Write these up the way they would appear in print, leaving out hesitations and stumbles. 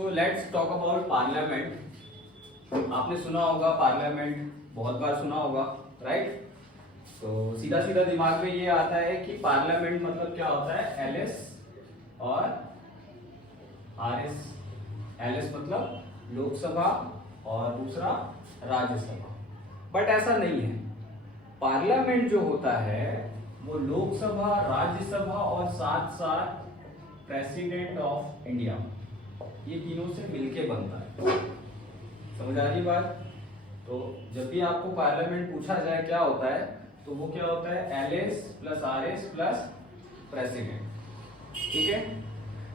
So let's talk about parliament. आपने सुना होगा पार्लियामेंट, बहुत बार सुना होगा, राइट? तो सीधा सीधा दिमाग में ये आता है कि पार्लियामेंट मतलब क्या होता है, एलएस और आरएस। एलएस मतलब लोकसभा और दूसरा राज्यसभा। बट ऐसा नहीं है। पार्लियामेंट जो होता है वो लोकसभा, राज्यसभा और साथ साथ प्रेसिडेंट ऑफ इंडिया, ये तीनों से मिलके बनता है। समझ आ रही बात? तो जब भी आपको पार्लियामेंट पूछा जाए क्या होता है, तो वो क्या होता है, LS plus RS plus president. ठीक है।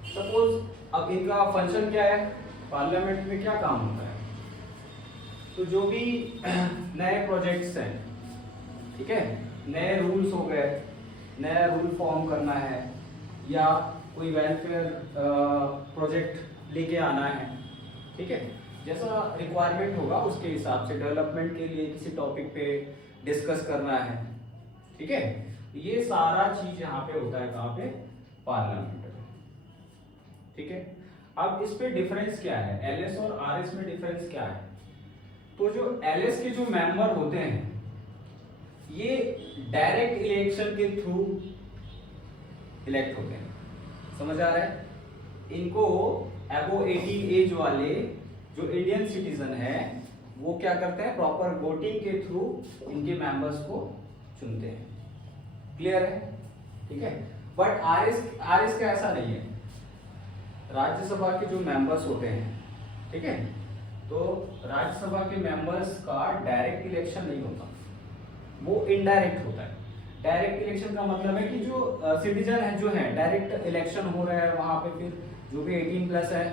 सपोज अब इनका फंक्शन क्या है, पार्लियामेंट में क्या काम होता है, तो जो भी नए प्रोजेक्ट्स हैं, ठीक है, नए रूल्स हो गए, नया रूल फॉर्म करना है या कोई वेलफेयर प्रोजेक्ट लेके आना है, ठीक है, जैसा रिक्वायरमेंट होगा उसके हिसाब से डेवलपमेंट के लिए किसी टॉपिक पे डिस्कस करना है, ठीक है, ये सारा चीज यहाँ पे होता है, कहाँ पे, पार्लियामेंट में। ठीक है। अब इस पे डिफरेंस क्या है, एलएस और आरएस में डिफरेंस क्या है? तो जो एलएस के जो मेंबर होते हैं ये डायरेक्ट इलेक्शन के थ्रू इलेक्ट होते हैं। समझ आ रहा है? इनको अबो 18 एज वाले जो इंडियन सिटीजन है वो क्या करते हैं, प्रॉपर वोटिंग के थ्रू इनके मेंबर्स को चुनते हैं। क्लियर है? ठीक है। बट आरएस का ऐसा नहीं है। राज्यसभा के जो मेंबर्स होते हैं, ठीक है, तो राज्यसभा के मेंबर्स का डायरेक्ट इलेक्शन नहीं होता, वो इनडायरेक्ट होता है। डायरेक्ट इलेक्शन का मतलब है कि जो सिटीजन है जो है डायरेक्ट इलेक्शन हो रहा है, वहां पे फिर जो भी 18 प्लस है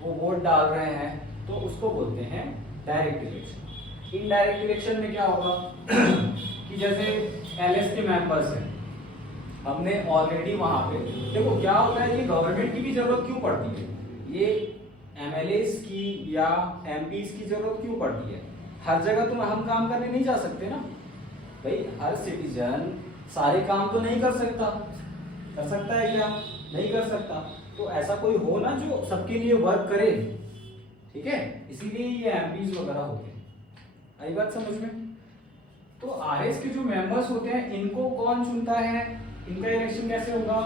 वो वोट डाल रहे हैं, तो उसको बोलते हैं डायरेक्ट इलेक्शन। इनडायरेक्ट इलेक्शन में क्या होगा कि जैसे एलएस के मेंबर्स हैं, हमने ऑलरेडी वहां पे, देखो क्या होता है, ये गवर्नमेंट की भी जरूरत क्यों पड़ती है, ये एमएलएस की या एमपीज की जरूरत क्यों पड़ती है? हर जगह तुम हम काम करने नहीं जा सकते ना भाई, हर सिटीजन सारे काम तो नहीं कर सकता। कर सकता है क्या? नहीं कर सकता। तो ऐसा कोई हो ना जो सबके लिए वर्क करे, ठीक है, इसीलिए ये एमपीज वगैरह होते हैं। आई बात समझ में? तो आरएस के जो मेंबर्स होते हैं इनको कौन चुनता है, इनका इलेक्शन कैसे होगा?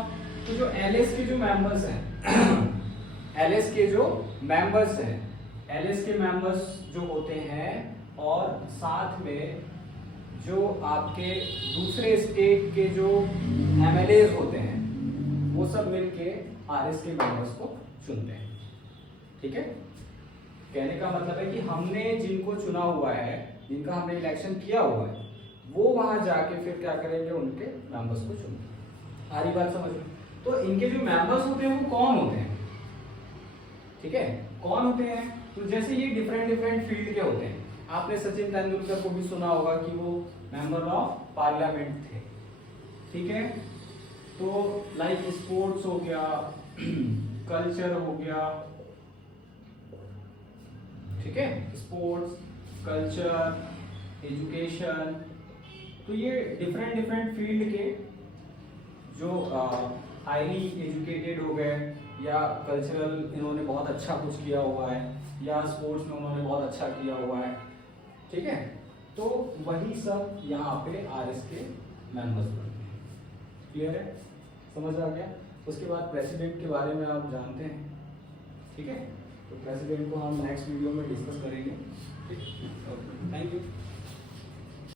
तो जो एलएस के जो मेंबर्स हैं एलएस के जो मेंबर्स हैं, एलएस के मेंबर्स जो होते हैं और साथ में जो आपके दूसरे स्टेट के जो एमएलएस होते हैं वो सब मिलके आरएस के मेंबर्स को चुनते हैं। ठीक है। कहने का मतलब है कि हमने जिनको चुना हुआ है, जिनका हमने इलेक्शन किया हुआ है, वो वहां जाके फिर क्या करेंगे, उनके मेंबर्स को चुनेंगे। सारी बात समझ में? तो इनके जो मेंबर्स होते हैं वो कौन होते हैं, ठीक है, कौन होते हैं? तो जैसे ये डिफरेंट फील्ड के होते हैं। आपने सचिन तेंदुलकर को भी सुना होगा कि वो मेंबर ऑफ पार्लियामेंट थे, ठीक है। तो लाइक स्पोर्ट्स हो गया, कल्चर हो गया, ठीक है, स्पोर्ट्स, कल्चर, एजुकेशन, तो ये डिफरेंट फील्ड के जो हाईली एजुकेटेड हो गए या कल्चरल इन्होंने बहुत अच्छा कुछ किया हुआ है या स्पोर्ट्स में उन्होंने बहुत अच्छा किया हुआ है, ठीक है, तो वही सब यहाँ पे आरएस के मेंबर्स बनते हैं। क्लियर है? समझ आ गया? उसके बाद प्रेसिडेंट के बारे में आप जानते हैं, ठीक है, तो प्रेसिडेंट को हम नेक्स्ट वीडियो में डिस्कस करेंगे। ठीक, थैंक यू।